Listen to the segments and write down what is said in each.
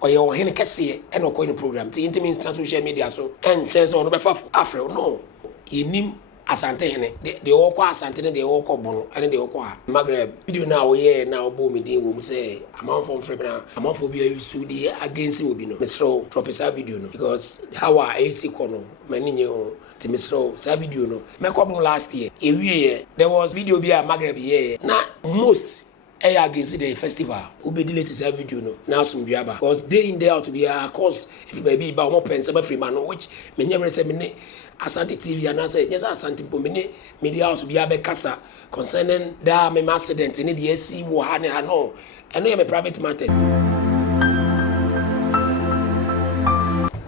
or your hen kese and no coin program. The intimate social media so and friends on the Afro. No, you name Asante, they all call Asante, they all call Bono, and they all call Magraheb. Video now, yeah, now boom, meeting woman say, I'm on from Frebna, I'm on for be sudi against you, Mr. Tropisa video, because how I AC corner, many new. Mr. Sa video no me kwabon last year there was video be a Magraheb here na most against the festival who be delete this video no now some biaba because day in day out to be a cause if baby ba mo pen say free man which me nyere say me Asante TV and I say yes Asante po me media house be a kasa concerning that me accident in the AC wo ha ne ha no eno ye me private matter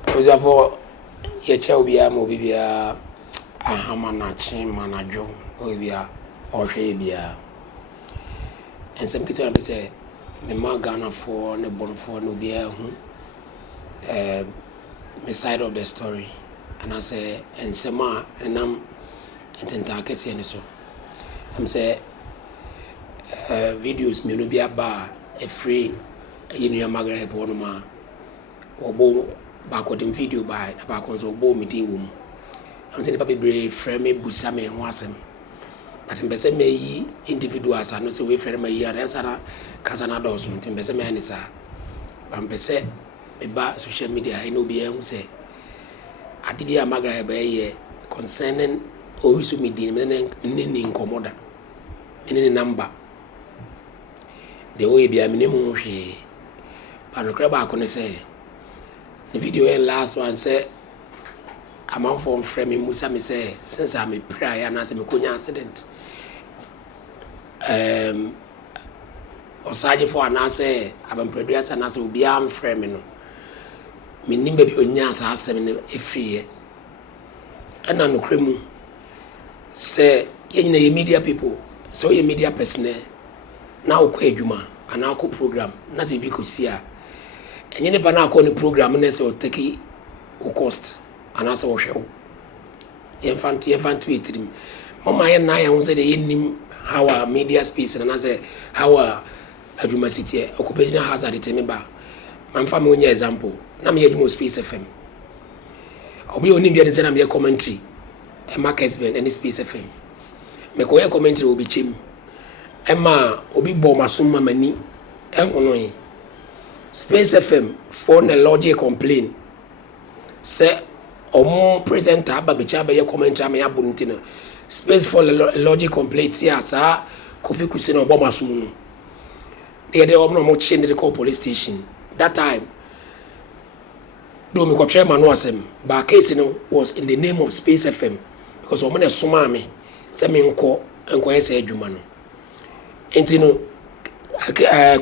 for ye chew bia mo bia ahama na chi manajo o bia o hwe bia ensem kitu na say me Ghana for ne bon for no bia hu me side of the story and I say ensema enam ententa kese ne so am say videos me no bia ba e free yinu Magraheb wono ma obo backward in video by the backwards of bow meeting room. I'm saying, Papi Bray, frame me, Busame, and Wasam. But in Bessa may individuals are not so way for my year, as Sarah Casana Dawson, in Bessa Manisa. But Bessa, about social media, I know be able to say, I did a Magraheb concerning always me, meaning commoda, in a number. The way be a minimum, but the crab I can say. The video and last one say I'm on from framing Musa me say since I'm a prayer and as a konya accident osaje for an answer I'm producer and as will be am framing me nimbe bi onya sa asem ne efriye ana no kremu say yenna ye media people so ye media person na okọ adwuma ana akọ program na se bi ko sia and you never know the program unless you take cost and as a show. Infant tweet him. Mama and I won't say the name how our media space and I say how our city occupational hazard it remember. My family example. Now me use Space FM. I'll be only be the I'm commentary. A markets been any Space FM. Me ko commentary will be chim. Emma obi bomb asuma mani. Onoyi. Space FM phone a logic complain. Say omo presenter babicha be commentary me abuntina. Space for logic complaint here sa Kofi Kusina oboma sumu. They omo mo change the call police station. That time do me kwapche manu asem ba case no was in the name of Space FM because omo na suma me say me nko ese adwuma no. Enti no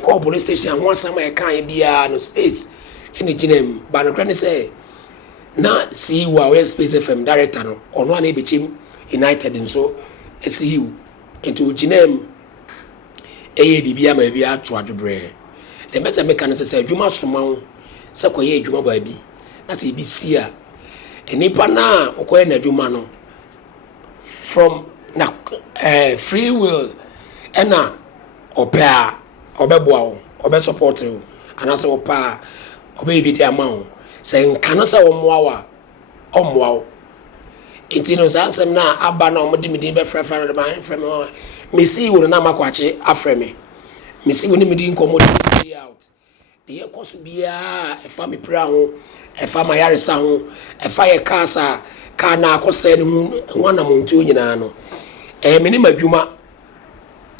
call police station and one summer can be no space in the gym. But no granny say, now see where Space FM director no on one be team United and so see you into gym. ABB maybe at to adbre. The best mechanism say, you must from Sakoye Juma baby. That's a BC. And if na Okoena Jumano from now free will and now opera. Obeboa obe support you and as opa obe bi dia ma say nkan say omoa omwa intino sansem na aba na omde midi be frefre de man frem me see wo na makwache afreme me see wo ni midi nkomo out the course bia e fa me pra ho e fa ma yaresa ho e fa ye kasa ka na akose ne hu wana montu nyina no me ni madwuma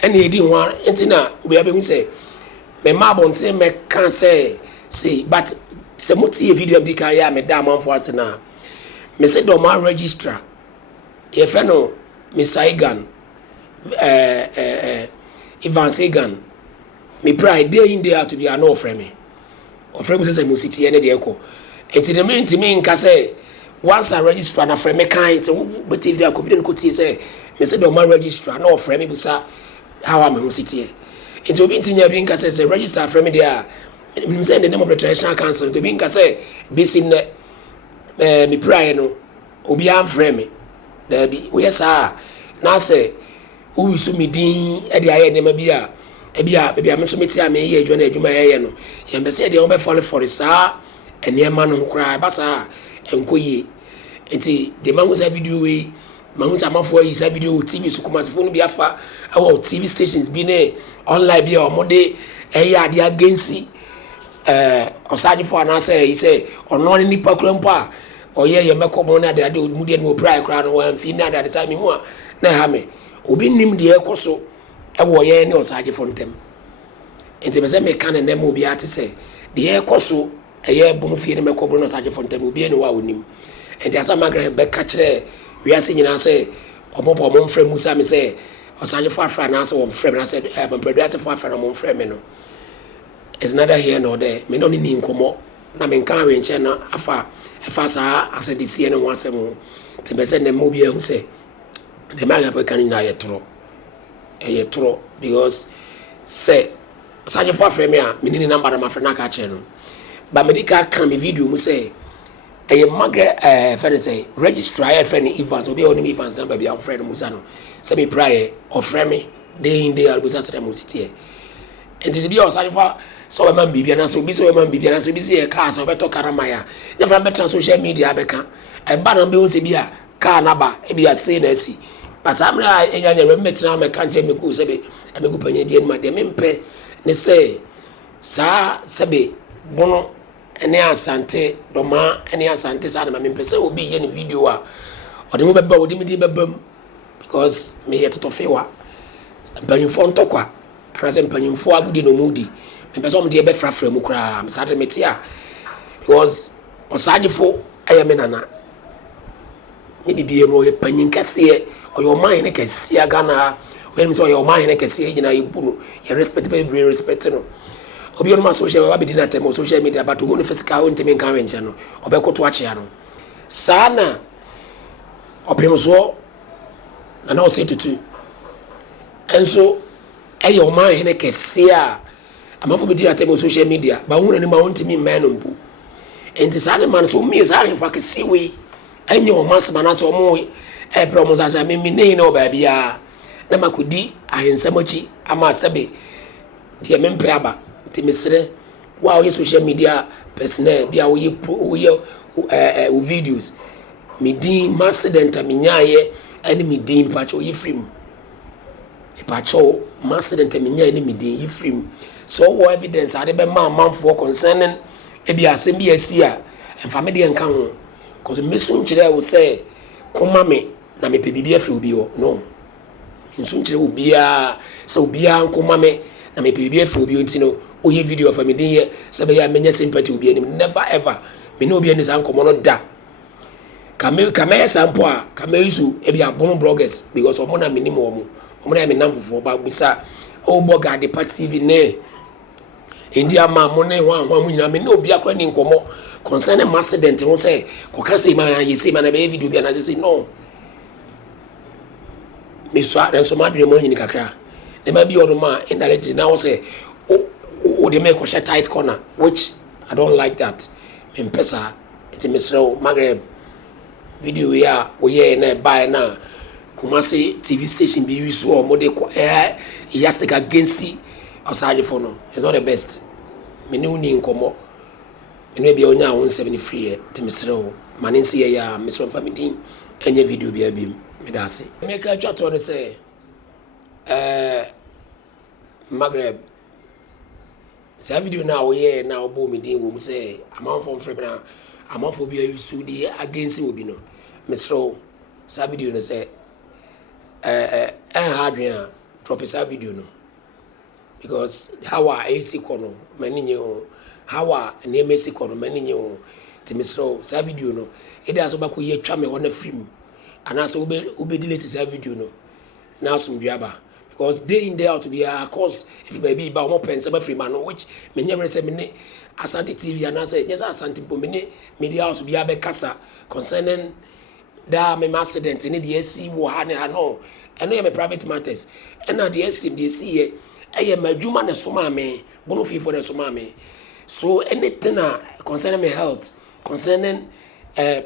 and he didn't want entina we have been say me mabonte me can say but se muti video bi kan ya me da man for asena me say do man registrar e fe no Mr. Egan Ivan Egan me pride day in day out to be an offer me say mo city ene de eko entina me ntimi nka say once I register na frame me kan say but if they covid ko tie say me say do man registrar na offer me busa how am I city it will be being say register from me there say the name of the traditional council to be say this in me prayer no obi am frame me there be we sir now say who is me din e dey aye name bia Ebia me so meti am ye adwuma na adwuma ye no ye mbese de wo be fall for saa enema no kra ba saa enkoyi enti de mangu sa video we mangu sa mafo yi sa video TV so kuma phone bi afa awo TV stations bi ne online bi o mode ade agency osaje for na say he say ono ni nipa kura mpo a oye ye mekobo na ade mudie no pray kra no wan fi na ade sa mi hu a na ha me obi nim de ekoso ewo ye ne osaje for ntem enti be say me kan na mo bi ate say de ekoso eye bunu fi ne mekobo no osaje for ntem obi ne wa onim enti asa Magraheb be ka kire wi ase nyina say omobo mo mfrɛ musa me say osaje for afra na say wo mfrɛ me na say bampedu ase for afra na mo mfrɛ me no. It's neither here nor there. Me no ni nkomo na me nkan we nche na afa sa ase de sie ne ho asem te be se ne mo bi ehu se the Magraheb kan na ye tro because say saje for frame a me ni number na ma frɛ na ka che no ba medical kan me video mu say eye Magraheb friend say registrar friend events obi oni events number bi am friend musa no say me prayer of friend me day in day albusa say mo sitie enti bi o saje for so we man bibia na so bi so we man bibia na so bi se car so beto karamaya ya fra beto social media beka e ba na be o se bi a car na ba e bi a say na si pasamra enya nya we metina me kanche me ku se be e me ku panye die ma de me mpe ne say sa sebe bono ene asante doma ene asante sa na me mpe se obi ye ne video a ode mo beba ode mi di bebam because me ye toto fewa mpanyimfo ntokwa ara se mpanyimfo agudi no mudi person de be frafra mu kra sade meti a because osagefo ayeme nana ni bibie no ye panyin kase oyo man ne kase agana when so oyo man ne kase nyina ibunu ye respect be respect no obi on ma social wa be di na tem social media but who no physical won temi kan wenche no obekoto ache ya no sana opremoso na o say tutu enso ayo man ne kase a amafo be di atem social media ba hu na ni ma won temi man no mpu enti sana man so mi za ahfa kase we enye o masma na so mo promo za me ne no ba bia na makodi ahensamachi ama sabe de mempe aba timisre wa o social media personnel bia wo ye videos me din accident aminyaye ene me din pacho ye free e pacho accident aminyaye ene me din ye free so what evidence ade be manfo concerning e bia asem bia si a emfa me de nka ho cause me so nkire wo say koma me na me pe bibia free obi ho no nso nkire obi a so obi a koma me na me pe bibia free obi ntino o ye video of me din ye se be ya menya sympathy obi anim never ever me no obi ani san komo no da kame sample a kame isu e bia bono bloggers because omo na me nim omo na me namfofo ba busa o boga de party tv ne India ma mo ne ho anho mu nyina me no obi akwa ni nkomo concerning accident won say ko ka say man ye say man be video bi na say no me so a so ma dwere mo nyini kakra e ma bi odo ma indirect na wo say o de make a tight corner which I don't like that me pesa it Mr. Magraheb video ya o ye na buy na Kumasi TV station be use so mo de ko yastic against osaje for no it's not the best me ne uni nkomo ene bia onya won 7 free te Mr. Maninsi ya Mr. Family enye video bia bim me da se me ka twato ne say Magraheb sa video na wo ye na obo me din wo mu say amanfo mfrɛ na amanfo bia use di against obi no Mr. sa video no say Adrian drop sa video no because how AC kono mani nye ho how na MC kono mani nye ho ti Mr. sa video no e dey aso ba ko ye twa me ho na film ana so ube delete sa video no na so mbiaba because day in day out to be cause if baby ba mo pensa ba free man which me nye rese me ne Asante TV ana say yes Asante po me ne media house bia be kasa concerning da me accident ne de AC wo ha ne ha no eno ye me private matters ena de AC de AC ye eye madwuma ne so ma me bono fifo ne so ma me so anything concerning my health concerning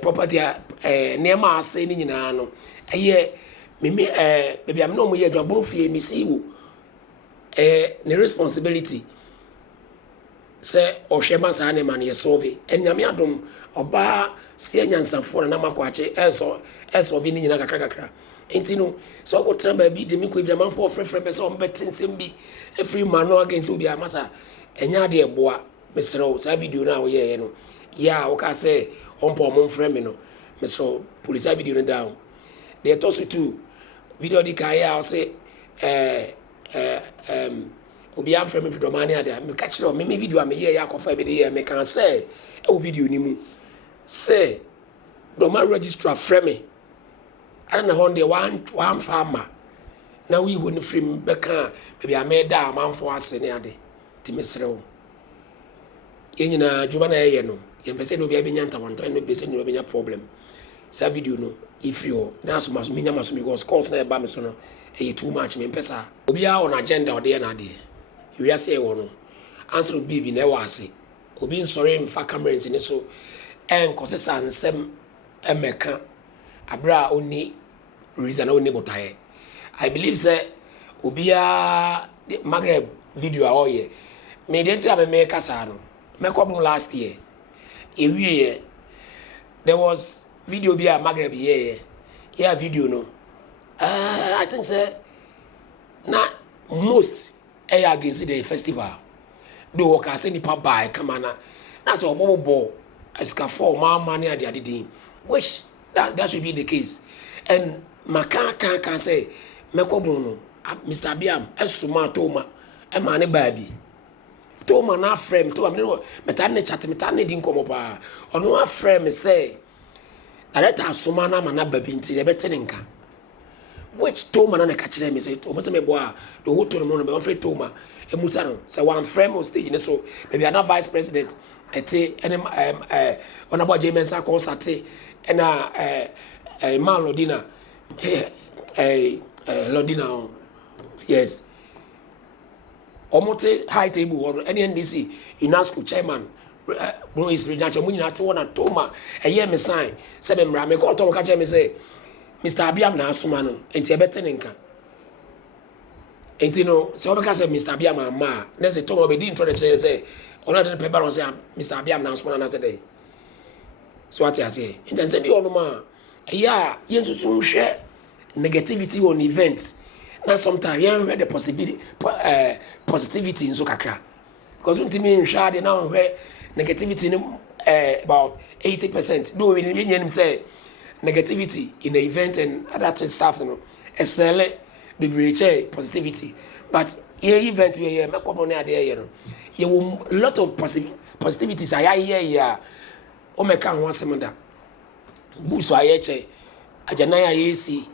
property neema ase ni nyina no eye me baby am no mo ye dwa bono fie me si wo ne responsibility say ohwema saa ne man ye solve enyame adom oba se nyansafo na makwache eso bi ni nyina kakra enti no so ko tramba bi de mi ko evira manfo frefre be so mbetensem bi every man no against obi amasa enya de eboa mesro sa video na wo ye no ya wo ka say ompo mo mfre me no mesro police video no down they toss to video di ka ya say obi am frame video mani ada me catch me video am ye ya kofa be dey me can say e video ni mu say do ma registrar frame ana hon dey one farmer na we won frame be kan be am da amanfo ase ne ade ti mesrew yenyina djuma na ye no ye pese no bi abenya ntawanto no be se no abenya problem sa video no if you na so maso menya maso because course na e ba me so no e too much me pesa obi a on agenda ode na ade we are say wono answer bibi na wa ase obi nsore mfa cameras ni so enkosesa nsem emeka abra oni reason oni botaye I believe say obi a Magraheb video a oye me didn't have me kasa no me come last year ewie there was video bi a Magraheb yeah video no I think say na most against the festival do work as any papa by kamana that's all bobo eska for money at the adidin which that should be the case and maka can say meko bruno Mr. Biam esuma toma e mane baby toma na frame to am no metane chat metane din komo pa ono a frame say that asuma na mana baby nti e betene nka which toma na ka kire me say o me boa do woto no no be free toma e musa no say one frame on stage so maybe another vice president ete ene onabo jemensa ko sate ena man lodina lodina yes omote high table one NDC UNESCO chairman bro is regional chairman na te wona toma eye me sign say me mra me ko to ka che me say Mr. Abiam na asoma no enti ebetene nka enti no se obeka say Mr. Abiam ama na se to obedi introduction say ona de paper on say Mr. Abiam na asoma na say dey so what you say enti say bi ono ma ya yensusu hwe negativity on events na sometimes you hear the positivity in so kakra because untimi nhwa de na hwe negativity about 80% do we yen say negativity in the event and other stuff, you know, excel the breach positivity. But here event we make up on there, you know, you a lot of positivities. I hear o me kan one semanda. Boost I che ajanaya AC.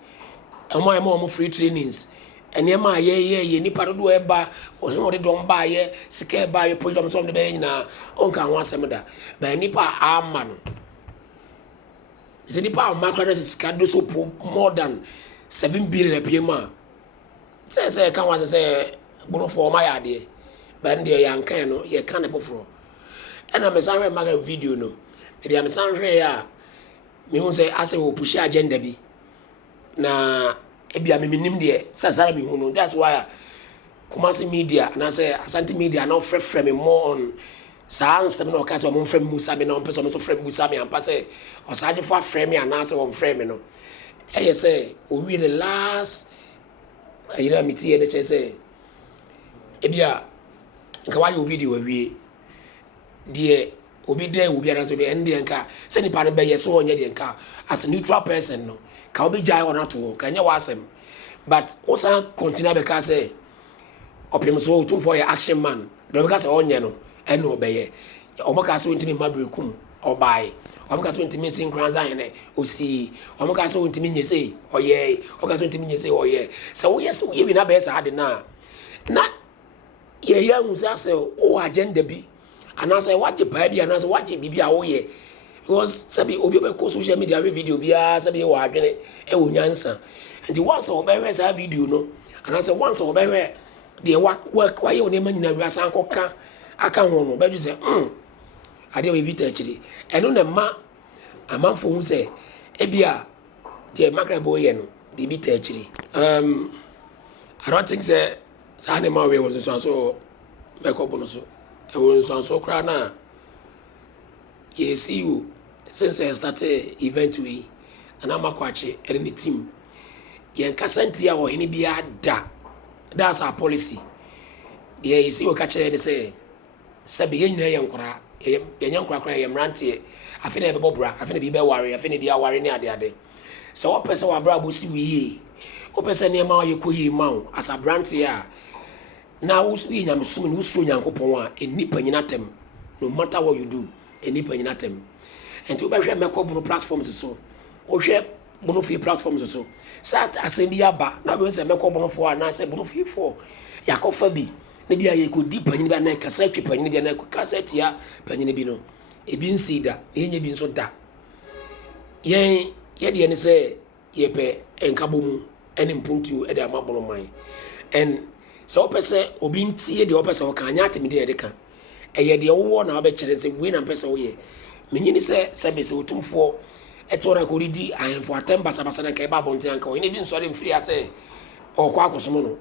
Amo free trainings. And yema ye ni para do eba o se don ba ye sika ba ye program so de be nyina on kan one semanda. Ba nipa amano the nipa Magraheb is scheduled so more than 7 billion PMA. Say can was say bono for my idea. But there young can no ye can for. And I'm sorry Magraheb video no. Maybe I'm sorry here. Me won say as we push agenda bi. Na ebi am minim de sasara mi hunu. That's why Kumasi media and I say Asante media now frame me more on sans me no ka say mo frame Musa me no person me to frame Musa me ampa say osaje for frame me and answer on frame no e say o wi the last ayira miti e ne che say e bia nka wa yo video awie de obi dey obi ara so be ende nka say ni pa no be yes so onye de nka as a neutral person no ka obi jai on ato ka nya wa asem but osa continue be ka say opim so to for your action man do be ka say onye no ene obeye omoka so ntimi mabrekum obai omoka so ntimi sin kranza hene osi omoka so ntimi nyese oye omoka so ntimi nyese oye so yes we bi na be sa ade na ye ya unsa se o agenda bi anase waje pa bi anase waje bibi a wo ye because sabi obi be ko social media video bia sabi wa adwene e wo nyansa and once o be hwe sa video no anase once o be hwe de work wa ye oni ma nyina wi asan koka aka ho no be ju se ade we vita chiri eno na ma amanfo hu se e bia de Magraheb ye no de vita chiri I don't think say Saa ne ma we was so make up no so. E won so kra na ye see you since I started event we and I'm akwache and the team. Yen kasantia wo hini bia da. That's our policy. Yeah, you see what catch they say. Sabi yen na yen kra. Yen kra kra yen rantie. Afi na be bobra, afi na bi be worry, afi na bi aware ne ade. So what person wa bra bosi wi. O person ne ma ye koyi ma wo as a brantie a. Na wo yi nyam sum ne wo suro nyankopon a enipa nyina tem. No matter what you do, enipa nyina tem. And you be hwe make up platforms so. O hwe bono fi platforms so. Sat asem aba na be se make up bono for na se bono fi for. Yakofa bi na bia ye ko di panyin ba na kasa twi panyin bia na ko kasa tia panyin bi no ebi nsi da enye bi nso da ye de ne se ye pe enkabo mu ene mpuntu e de amabono man and so pese obi ntie de opese o kan anya atemi de ka eye de wo na obe kire se we na pese wo ye menyini se bese otumfo etora ko ridi ahemfo atemba sabasa na kai ba bonte anka o ne bi nso de mfiri ase o kwa akosomo no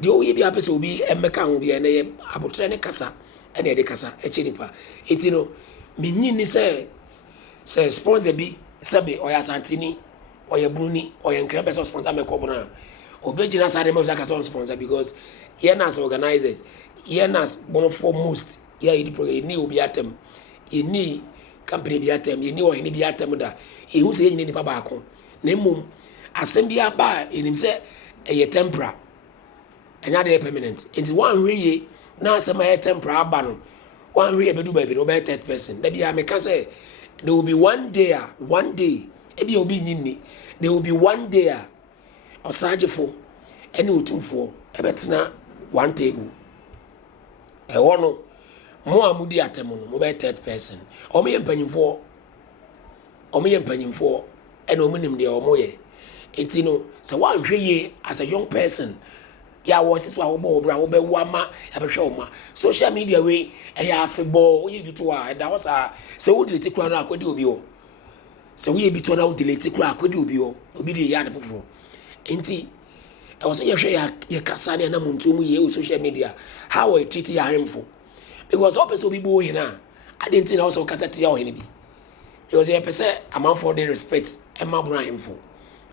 de o ye bi apese obi emeka ho bi na ye abotre ne kasa ene ye de kasa echinipa etino menyini se sponsor bi sebe oya santini oya bruni oya nkre pese sponsor me ko bona obejina sare mo zaka sponsor because here as organizers here as one of foremost here the program ni obi atem ni company bi atem ni o ni bi atem da e hu se yin ni pa ba ko na mum asem bi aba enim se e tempera anya de permanent it is one way na asem e tempera aba no one way be do ba bi no be third person da bi make say there will be one day e bi obi nyinni there will be one day osajefo ene otumfo ebetena one table e wono mo amudi atemo no mo be third person o me mpanyimfo ene o munim de o mo ye etino se wan hweye as a young person ya wo siso a wo bo bra wo be wama ya be hwe oma social media we e ya afebo we bi to a da wo sa se wo delete kura na akodi obi o se we bi to na wo delete kura akodi obi o obi de ya de foforo enti I was saying, "You kasani na muntu mu ye social media. How I treat ya harmful because all person be boy na. I didn't think also kasa tia o hini bi. Because you person amount for the respect and ma bra harmful.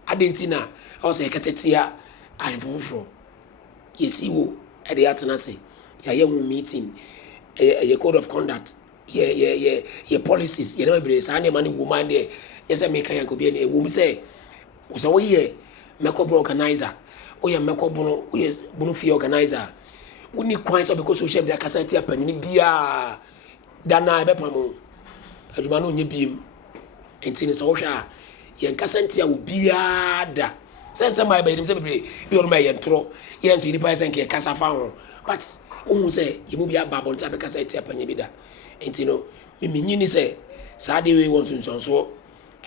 I didn't think na also kasa tia harmful from. You see wo at the atena say ya ye meeting a code of conduct. Your policies. You know be say na money woman there. Yes, I make can be a woman say. So we here make up organizer. Oya meko bono oye bono fi organizer woni kwan so because social media kasa tia panini bia dana be pamo aduma no nye biem entini so hwa ye kasa tia wo bia da sense mai be nim se be bi ono mai ye ntro ye nso ni pa senke kasa fa ho but omu se ye mu bia ba bonta be kasa tia panyi bi da entino me nyini se sa de we won so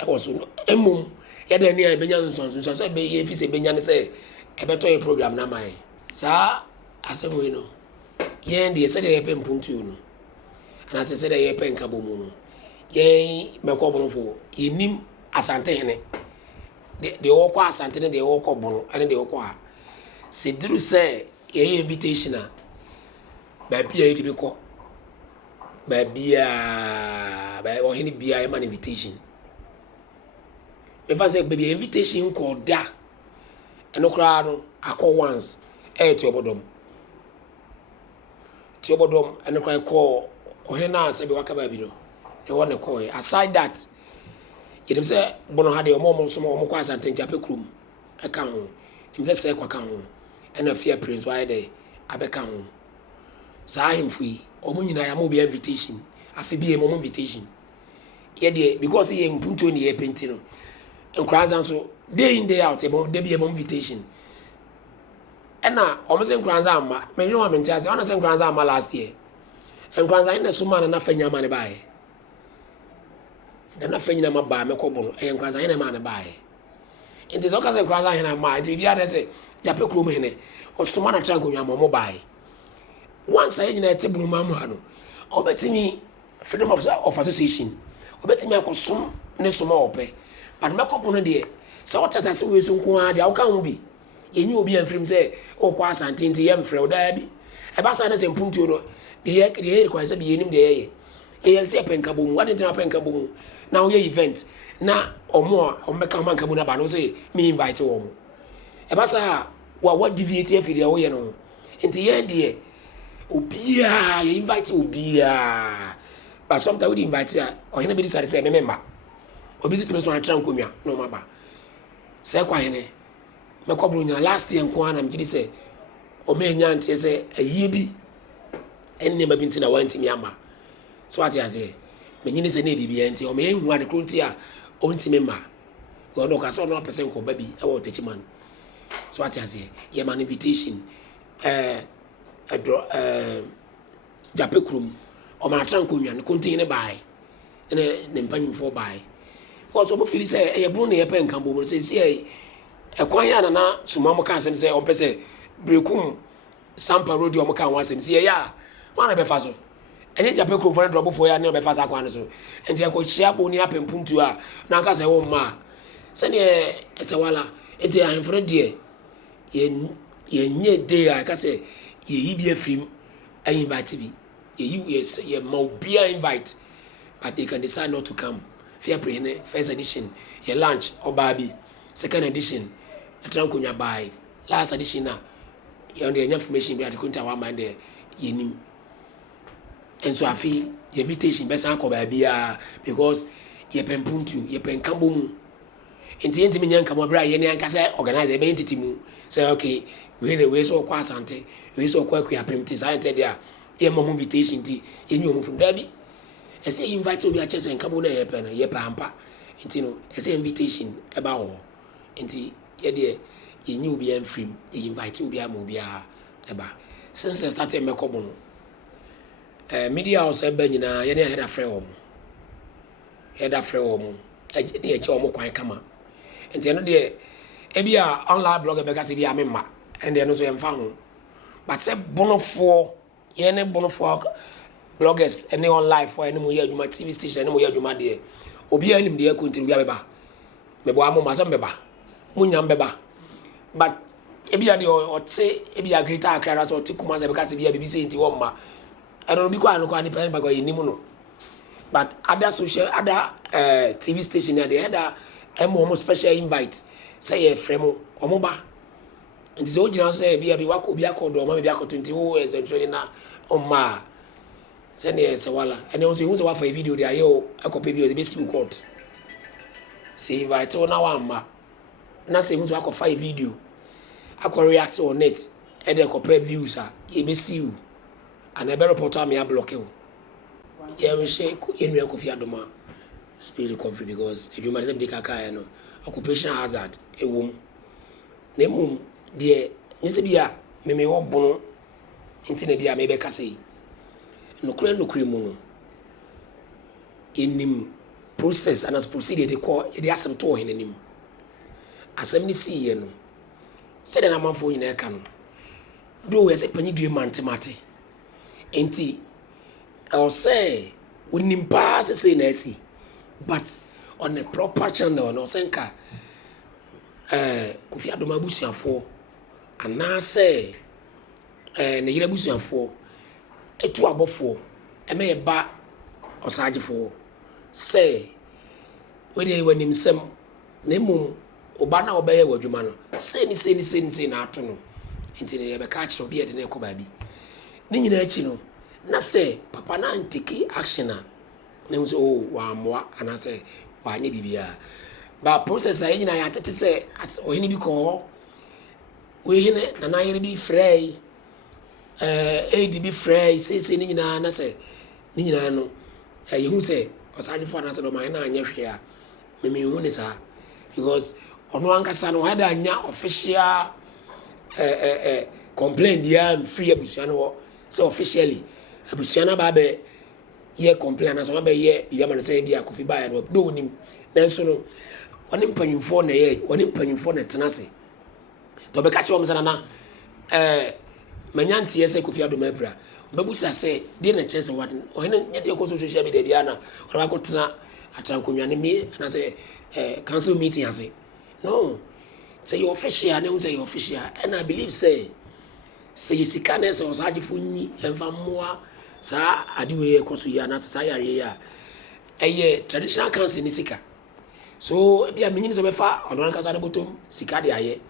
e wo so emum ye da ni a be nya so be ye fi se be nya ne se ebeto a program na mai sa asem we no yen de se de ye pempuntu no ana se de ye pen kabo mu no yen mekọ bono fo yenim asante hene de wo kwa asante ne de wo kọ bono ane de wo kọ ha se duru se ye invitation a ba bia ye tibi kọ ba bia ba o hene bia e man invitation e fa se be invitation ko da eno kra no akọ once ti obodom eno kra ko ohene na se be wakaba bi no e wona ko aside that yedem se bono ha de omo so mo kwa asante njape krum e ka ho yedem se kwa ka ho ena fear prince why dey abeka ho sa ahemfu yi omo nyina ya mo be invitation afi bi e mo invitation ye de because ye mpunto ni ye penti no nkra so day in day out ebo de be invitation ena omo se nkra ama me nyo me ntia se ona se nkra ama last year nkra ina suma na fanya ma ne bae na fanya ma ba me ko bono nkra ina ma ne bae enti so ka se nkra ina ma enti bia de se jape kuro me ne o suma na tra gonwa mo bae once ayi na tebulu ma mu ha no obetimi freedom of association obetimi akosom ne suma ope but me ko bono de so what that say we so nko ha de awka ho bi yenyi obi amfrim say o kwa asante nti ye mfrɛ oda bi e ba sa na se mpuntuo no de require say bi yenim de ye say penka bomu what did penka bomu now ye event na omo ombeka manka bomu na ba no say me invite wo e ba sa what deviate afiri wo ye no nti ye de obia ye invite obia but sometimes we invite ya o hene be decide say member obi sit me so an tran konwa no maba say kwa hene me kobro nya last year nko ana mgidi say o me nya ntie say ayi bi enne ma binti na wanti mi ama so ati ase me nyini say na bibia ntie o me hu ade kronti a onti me ma go no ka so no person ko ba bi e wo techiman so ati ase ye man invitation japekrum o ma tran konwa ne konti ne bai ne mpanyimfo bai because obo feel say e bro na ye pen kan bo say say ekwan ya na suma mo kan sem say on pese brekum sampa road o mo kan wan sem say ya wan be fa so enye japekrum for drop for ya na be fa sa kwan so enti e ko chia bo ni apempuntu a na ka say wo ma se ne ese wala enti ahemfro de ye nye day a ka say ye yi bi afrim I invite bi ye ma obi invite but they can decide not to come. Fair play, first edition, your lunch or baby, second edition, a trunk on your buy, last edition now. You on the information we are going to our mind there, you and so I feel the invitation best uncle baby because ye pen puntu, ye pen kambumu. In the intimate come over, ye and Cassa organize a entity mu. Say, okay, we so quite sante, we so quite queer primitive. I tell ya, ye mom invitation tea, you know from Derby. I say invite you chess and come on a pen, ye pampa. And you know, I say invitation about and ye dear, ye knew be free, ye invite you be a mobia about. Since I started my common media house, Benina, ye had a friend, had a friend, dear Jomo quite come up. And then, dear, Ebia online blogger because if you are member, and then also am found. But say bono for ye bono for bloggers any on live for any more my TV station any more you there obi anim de akonti wi abeba me bo amoma so mbeba munyam beba but ebi ade o te ebi agree ta akra so te kuma se be ka se bia BBC nti wo ma I don't be kwa no kwa ni pen ba go yinim no but other social other TV station they had a more special invite say e fremo omo ba nti so ojina say bia bi wako obi akodo ma bi akoto nti wo essentially na oma send yes wala and also who say for a video there yo akope video the best court see invite on now amma na say who say akofa video akọ react on it and then compare views e be see you and e be report am ya block you yeah we say enu ya Kofi Adoma spirit Kofi because if you might say kaka no occupation hazard e wom na mum de nyese bia me wo bono nti na bia me be kase no kure mu no enim process and as procedure they call e dey asem to hin enim asem ni see ye no said na manfo yin e ka no do we say panyi due mantemate enti I say onim pa say na asi but on a proper channel no senka Kofi Adoma busuafo ana say ne yira busuafo etu abofo eme ba osagefo say we dey wanim sem na mum oba na obeye wadwuma no say ni na ato no enti ne ye be ka kire obi e de na ekoba bi ni nyina achi no na say papa na antiki action na na so wa moa ana say wa anya bibia ba process ayi nyina ya tete say ohini bi ko we hine na na yere bi frey ADB frey say ni nyina na say ni nyina no yehu say osagefo na say do man na anya hwe a me hu ni sa because ono ankasa no had anya official complaint dia free abusuan wo say officially abusuan ba be ye complaint na so ba ye yama na say dia Kofi ba ya no do nim na so no oni mpanyimfo na ye oni mpanyimfo na tenase to be ka che o msana na manyantie say Kofi Adoma bra babusa say de na chese what o hene nye de ko social media bia na o ra ko tena atrankonwa ne mi na say council meeting ase no say you official na say you official and I believe say you sika say osagefo nyi emfa moa sa adewe ekoso ya na sa yare ya eye traditional council ni sika so bia menyin so befa odon kasa na botom sika de aye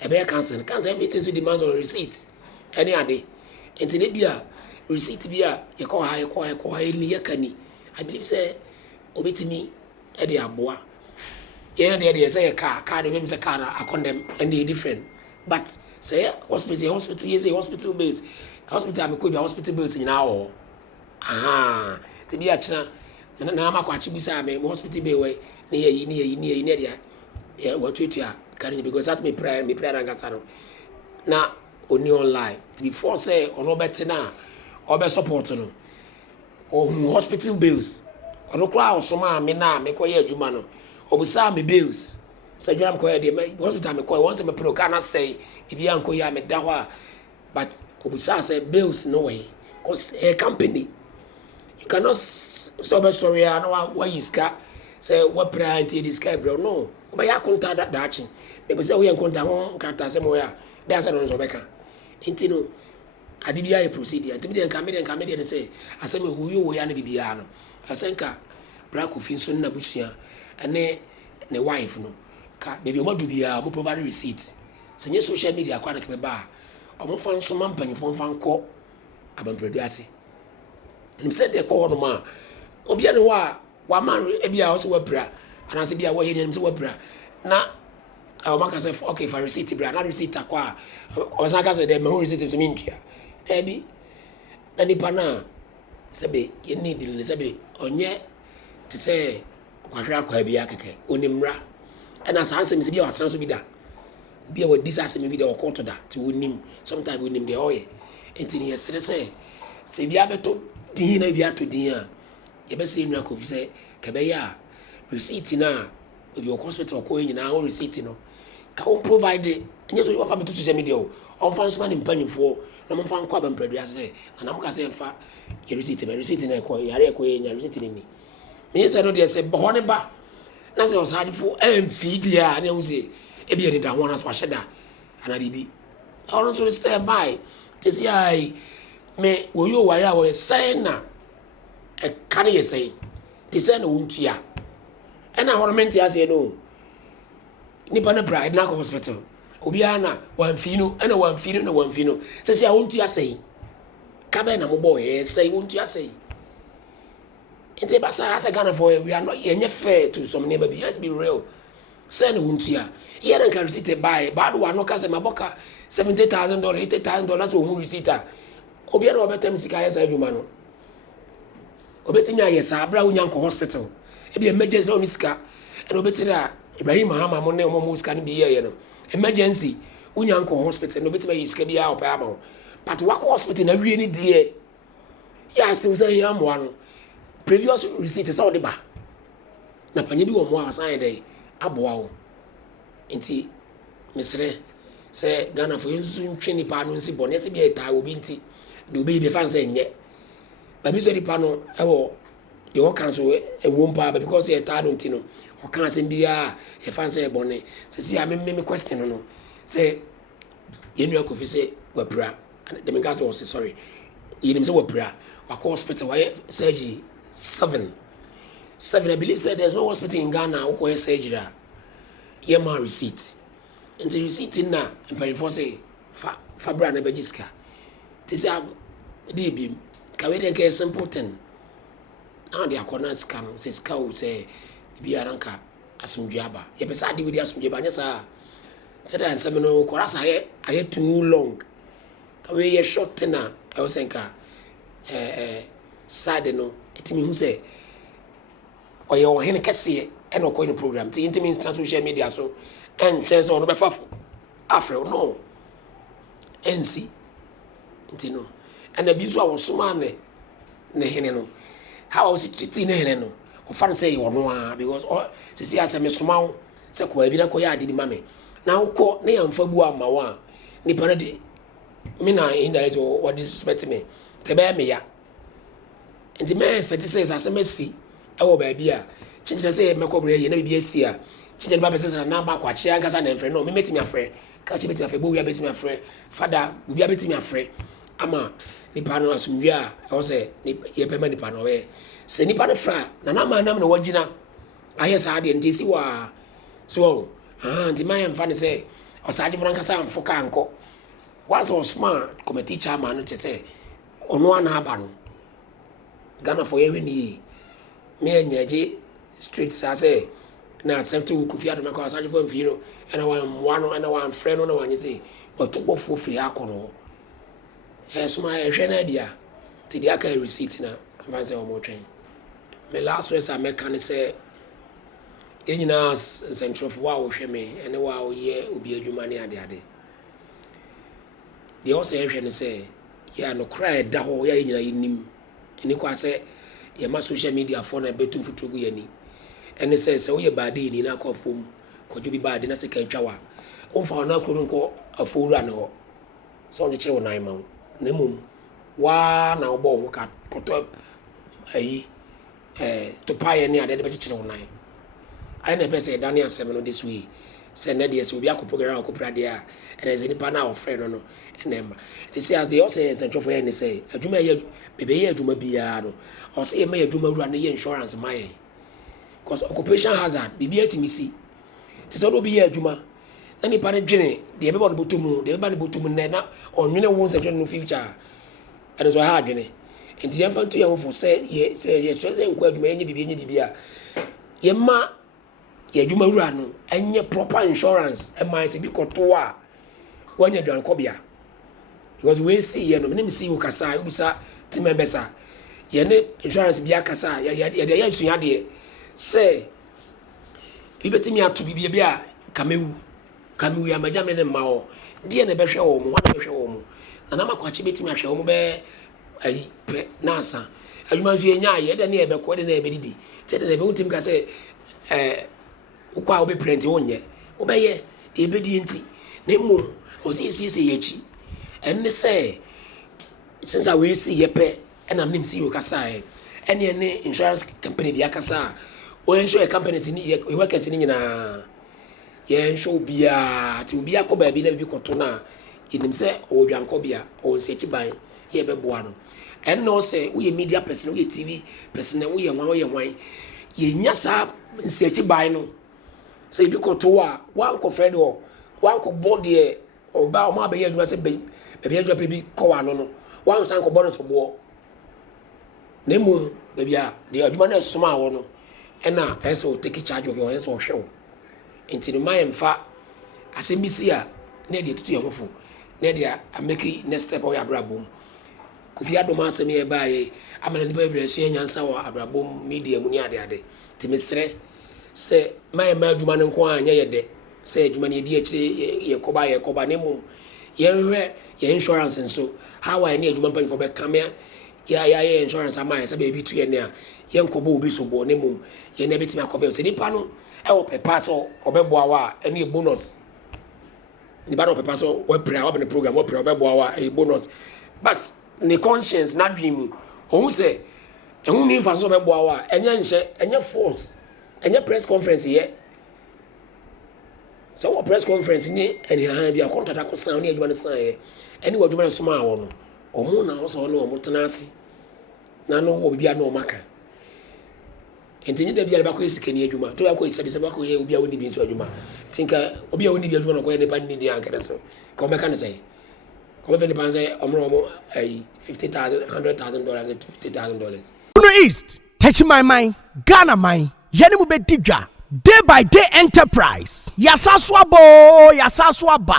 ebe council everything so demands on receipt any ade entine bia receipt bia ye ko ha ni yakani I believe say obetimi e de aboa yeah they say car they mean say car condemn and they different but say hospital is a hospital base hospital am ko be hospital base nyina aha te bi a chena na ma kwa chibusa me hospital be we na ye dia yeah what you carry because that me prayer and gasaro na oni online to before say ono beti na obe support no o hospital bills ono kra osoma me na me koye adwuma no obusa me bills say dwam koye de hospital me koye once me pro kana say ibi anko ya me da ho but obusa say bills no way cause a company you cannot so be sorry no why is ka say what prayer to describe bro no oba ya konta da achi e be say we konta ho kata say mo ya da say no so be ka intino adibia e procedure ntimi de nka me de say asem huyo wo ya na bibia no asenka bra Kofi so na busua ene ne wife no ka baby o madu bia mo provide receipt senye social media kwa na ke ba o mo fan so mampanyefo fan ko abampradu ase nim say de ko no ma obi ane wa man e bia o so wa bra anase bia wa heni nim say wa bra na o maka say okay for receipt bra na receipt akwa o saka say de me receipt to me ntua ebi na nipa na sebe ye need le sebe onye te say kwahwe akwa bia keke onimra na sa ansem se bia watran so bi da bia wa disasem bi da o koto da te wonim sometimes wonim de oye entini yesere se bia beto din na bia to din a ye be se nua Kofi se kebe ya receipt na obi hospital ko nyina o receipt no ka o provide enye so you fa beto social media o on fan so man mpanyimfo na mo fan kwa bampradu ase na mo ka se fa ye receipt na ko yare ko nya receipt ni me say no de se bo ne ba na se osagefo amfidia na wo se e bi da ho na so aheda ana bibi all so stand by to see I me wo yo wa ya wo say na e kan ye say ti say na wontua e na horment ya say no ni ba na bride na hospital obi ana wamfino ana wamfino say say wontua say ka be na mo boy e say wontua say Inte basa as a Ghana for we are not any fair to some neighbor. Let's be real. Send wuntia. Here and can receipt buy bad one no case maboka $70,000, $80,000 who receipt. Obiano obeta msika ya sa adwuma obeti nya yesa abra unyanko hospital. Ebi emergency no misika. And obeti da Ibrahim Mahama mo ne omo sika ni bi ye no. Emergency unyanko hospital no obeti ba yisika bi ya opa ama. But wako hospital na wie ni die. Ya still say am one. Previous receipt is all the ba na panye bi wo mo asan dey aboa wo enti mesre se Ghana for yinsu ntwe ni pa no nsi bone se bi eta obi nti de obi de fan se nye ba bi so di pa no e wo de wo kan so e wo mpa because e eta no nti no o kan se bia e fan se bone se si a me question no se yenu Kofi se wapra de me gas o se sorry yenim se wapra wa hospital wa surgery 7 I believe said there's no hospital in Ghana who call surgery. Ye ma receipt. And the receipt in na and pay for say fa brand na bejiska. This am DB ka we den ke simple thing. Now the akona scam say scam say bi aranka asumdwaba. Ye pesa di we di asumdwaba nya sa. Say that some no korasa aye too long. Ka we ye short na I was saying ka sad no etimi hu say oye o hene kese e no ko ni program ti intimi na social media so en hwe so no be fafo afro no ensi ntino ana bi so a wosoma ne hene no how was it ti ne hene no o fan say you no because sisi aseme soma wo se ko abi na ko ya adi ni mame na wo ko ne yamfa bu ama wa ni pana de me na indirect what disrespect me te be me ya nti me expect say aseme si e wo ba bia chinchira say me ko bre ye na bibia si a Chichen Baba says na number kwa chia nkasa na mfre no me metimi afre ka chi betimi afre bo wia betimi afre fada wia betimi afre ama nipa no asumwi a o se ye pema nipa no we se nipa no fra na na manam na wagina aye sa de ntisi wa so ndi my mfa ne se osaje mo nkasa amfo ka anko once or smart committee chairman no say ono ana aba no Ghana for yewe ni me enyeje street sa say na accept Kofi Adoma ka osaje for mfiro ena one ena one friend no na wanye say otubo for free akono so my hwe na dia ti dia ka receipt na am say o mo twen me last words I make can say enyina central for wa wo hwe me ene wa wo ye obi adwuma ne ade de o say hwe ne say ya no cry da ho ya enyina yinim eni kwa say ye ma social media for na betum futugu yani ene say wo ye bade ni na ko fom ko ju bi bade na se kan twawa o fa na kro nko aforu ane ho so on kire wo nan ma na mum wa na obo ho ka koto ayi to paye ni ade be kire wo nan I never say Daniel 7 this way. Send that yes, will be a program or copradia, and as any partner or friend or no. And then, to say as they all say, Central for any say, a Juma, maybe a Juma Biano, or say, may a Juma run the insurance, my because occupation hazard, be to me see. Tis all be a Juma. Any part of Jenny, the everybody Butumu, the everybody Butumu, or Nina wants a general future. And as I had Jenny. And the infant to you for say, yes, yes, and quite many be beer. Yema. Ye dwuma wura no enye proper insurance e man se bi koto a wanya dwan kobia because we see ye no me see you kasa you bisa ti membesa ye ne insurance bi akasa ye suya de say ibetimi atu bi bia kamewu ya majame ne mawo de ne behwe wo mo wana behwe wo mo na makwachi betimi ahwe wo mo be ayi pe nasa adwuma nso ye nya ye de ne e be ko de na e be didi te de ne be utim ka say ukwa obe print wonye obeye ebedi enti na mum osisi yechi enne say since we see yepe and am nim see you kasa ene insurance company bi akasa o insure companies ni ye workers ni nyina ye insure bia ti obi akoba bi na bi koto na inim say o dwanko bia o sechi ban ye beboa no enne o say we media person we TV person we ye wan ye nya sa sechi ban no say bi koto a wan ko friend o wan ko body o ba o ma be ye adwa say be adwa pe bi ko wa no wan san ko bonus bo na mum be bia de adwa na soma wo no e na eso take charge of your eso hwe enti no my mfa asembisi a na de tutu yomfo na de a make next step o ya brabom Kofi Adoma asem ye ba ye amana ni ba bra su nyansa wo abrabom media mu ni ade ti mesre se my adwuma no nko anya ye de se adwuma ne di akire ye koba ne mum ye hwe ye insurance nso how I need adwuma pan for be kamea ya insurance amaya se be bi tu ye ne a ye nkobo obi so bo ne mum ye na betimi akofe se nipa no e wo pepa so obeboa wa ene bonus ni ba no pepa so we pray wa be program we pray obeboa wa e bonus but ne conscience na dream o say ehun ni fa so obeboa wa enye force enye press conference ye so what press conference ni eni ha bia contact akosan ni adwuma ne san ye eni wo adwuma ne soma awo no omo na wo so no omo tenase na no wo bia no maka entinyi da bia ba ko isikani adwuma to ya ko isabi ba ko ye obi a woni bi nso adwuma tinka obi a woni bi adwuma no ko ye ne pa ni dia ankere so ko meka ne say ko be ne pa say omo $50,000 $100,000 $50,000 Uno East touch my mind Ghana mind yene mu be digwa day by day enterprise yasaswaba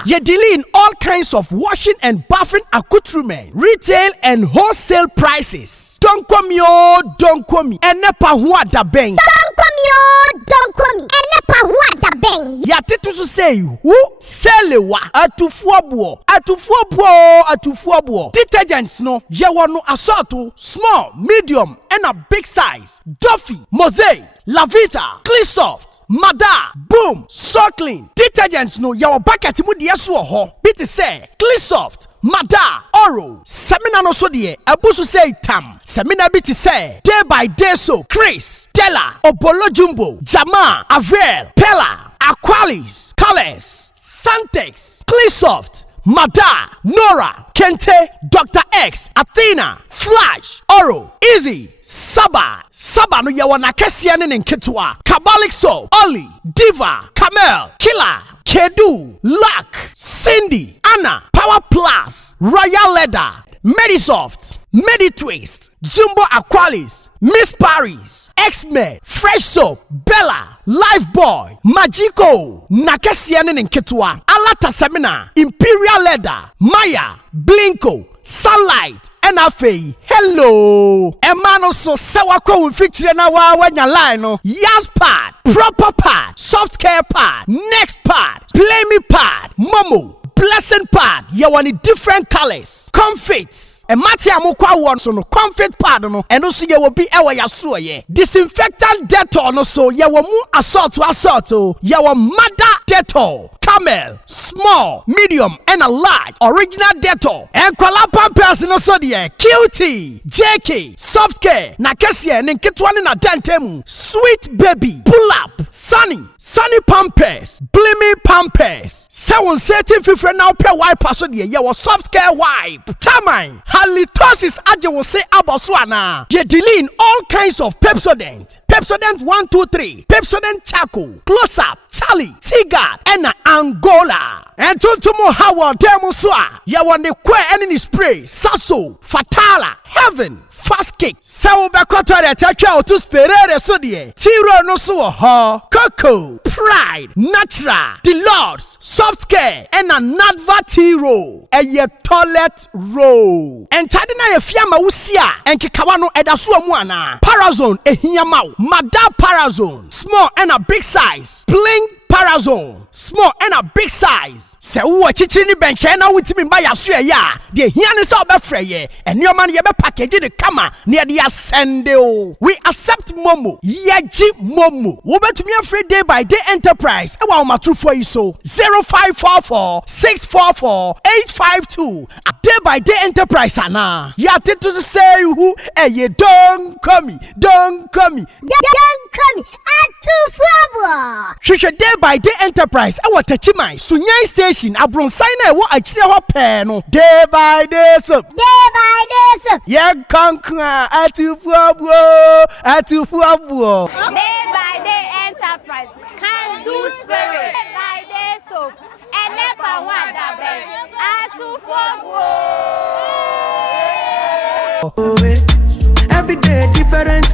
ye deal in all kinds of washing and bathing accoutrement retail and wholesale prices don't come enepa ho adabeng don't come enepa ho adabeng ya titu so say who selewa atufuobo detergents no ye wono assorto small medium and a big size Duffy Mosaic Lavita Cleansoft Mada Boom So Clean detergents no yawo bucket mu de so ho bit say Cleansoft Mada Oro Semina no so de abusu say tam Semina bit say day by day so Chris Della Obolo Jumbo Jama Avel Pella Aqualis, Colors, Santex, Clearsoft, Mada, Nora, Kente, Dr. X, Athena, Flash, Oro, Easy, Saba no yawana kesiane ne nketwa, Kabalik Soap, Oli, Diva, Camel, Killer, Kedu, Luck, Cindy, Anna, Power Plus, Royal Leather, Medisoft, Meditwist, Jumbo Aqualis, Miss Paris, X-Men, Fresh Soap, Bella, Lifeboy, Magico, Nakesiane Nketwa, Alata Semina, Imperial Leather, Maya, Blinko, Sunlight, NFA, hello. Emano so sewako feature na wa wanya line no. Yas pad, proper pad, soft care pad, next pad, play me pad, Momo, blessing pad. You want different colors, comfits. And Matia Mukwa one so no comfort pad no. And also you will be ewa yasuo ye. Disinfectant Dettol no so you will mu assault to assault to. You will mother Dettol. Camel, small, medium, and a large original Dettol. And Kuala Pampers no so die QT, JK, soft care, Nakasia, Ninketwan na Dantemu, sweet baby, pull up, sunny Pampers, blimmy Pampers. 7 now pair wipe so die your soft care wipe. Tamai, halitosis aje will say aboswana. They dealing all kinds of Pepsodent. Pepsodent 1, 2, 3, Pepsodent Charcoal, Close Up, Charlie, Tigard, and Angola. And Tuntumo Howard Demuswa. Ya want the queer enemy spray, Sasso, Fatala, Heaven, Fast Kick, Sao Bacotta, Taka to Sperere Sodie, Tiro no so ha, Coco, Pride, Natural, The Lords, Soft Care, and a Nadva Tiro, and your toilet roll. And Tadina Fiamma Usia, and Kikawano Edasuamuana, Parazone, a Hiamau, Mada Parazone, small and a big size, Bling Parazone, small and a big size. Se uwa chichini benche na witimi mba ya suya ya. Die hiani sa obe freye. And your man yebe package de kama. Niya diya sende o. We accept Momo. Yeji Momo. Ube tumi free day by day enterprise. Ewa umatu for iso. 0544-644-852. A day by day enterprise ana. Ya titu say who. Ye don't come me. Don't come me. Don't come me. Atu fwabo. Shusha day by day enterprise. Ewa tachimai. Sunyai station. Abron signa ewa achire ho peno. Day by day soap. Day by day soap. Ye kankwa. Atu fwabo. Day by day enterprise. Can do spirit. Day by day soap. And never want that bed. Atu fwabo. Every day different.